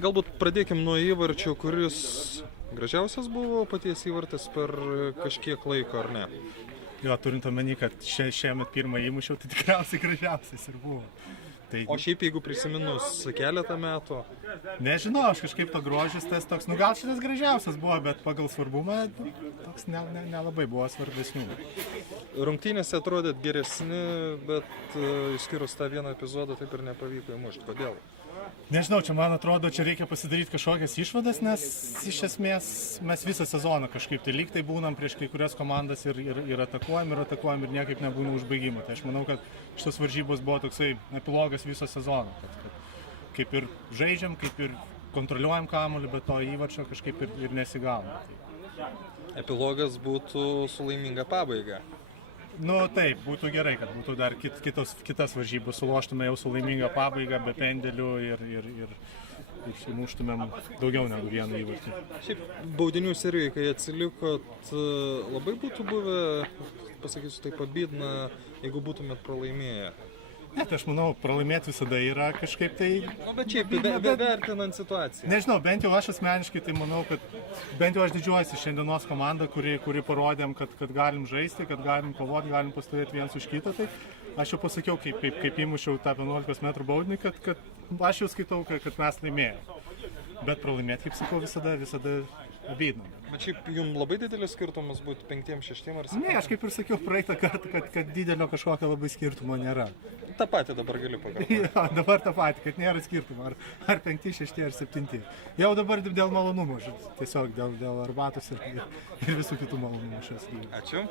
Galbūt pradėkim nuo įvarčio, kuris gražiausias buvo paties įvartis per kažkiek laiko, ar ne? Jo, turint omeny, kad šiemet pirmą įmušiau, tai tikriausiai gražiausias ir buvo. Tai, O šiaip, jeigu prisiminus keletą metų, nežinau, aš kažkaip to grožis tas toks, nu gal šitas gražiausias buvo, bet pagal svarbumą toks nelabai buvo svarbesnių. rungtynėse atrodėt geresni, bet išskyrus tą vieną epizodą taip ir nepavyko įmušti. Kodėl? Nežinau, čia man atrodo, čia reikia pasidaryti kažkokias išvadas, nes iš esmės mes visą sezoną kažkaip tai lyg tai būnam prieš kai kurias komandas ir atakuojam ir niekaip nebūna užbaigimų. Tai aš manau, kad šitos varžybos buvo toksai epilogas viso sezono, kad kaip ir žaidžiam, kaip ir kontroliuojam kamuolį, bet to įvarčio kažkaip ir nesigauna. Epilogas būtų su laiminga pabaiga. Nu taip, būtų gerai, kad būtų dar kitas varžybos, suloštume jau su laiminga pabaiga, be pendelių ir įmuštumėm daugiau negu vieną įvartį. Šiaip baudinių serijoje, kai atsilikot, labai būtų buvę, pasakysiu taip, abydna, jeigu būtumėt pralaimėję. Ne, tai aš manau, pralaimėti visada yra kažkaip tai... Nu, bet šiaip, vertinant situaciją. Nežinau, bent jau aš asmeniškai tai manau, kad bent jau aš didžiuojuosi šiandienos komandą, kuri parodėm, kad galim žaisti, kad galim kovoti, galim pastovėti vienas už kitą. Tai aš jau pasakiau, kaip įmušiau tą 11 metrų baudinį, kad aš jau skaitau, kad mes laimėjome. Bet pralaimėti, kaip sakau, visada abydna. Bet šiaip jums labai didelis skirtumas būti 5, 6 ar 7? Ne, aš kaip ir sakiau praeitą kartą, kad didelio kažkokio labai skirtumo nėra. Ta pati dabar galiu pakartoti. Jo, dabar tą patį, kad nėra skirtumo, ar 5, 6 ar 7. Jau dabar dėl malonumo, tiesiog dėl arbatos ir visų kitų malonumų šios lygos. Ačiū.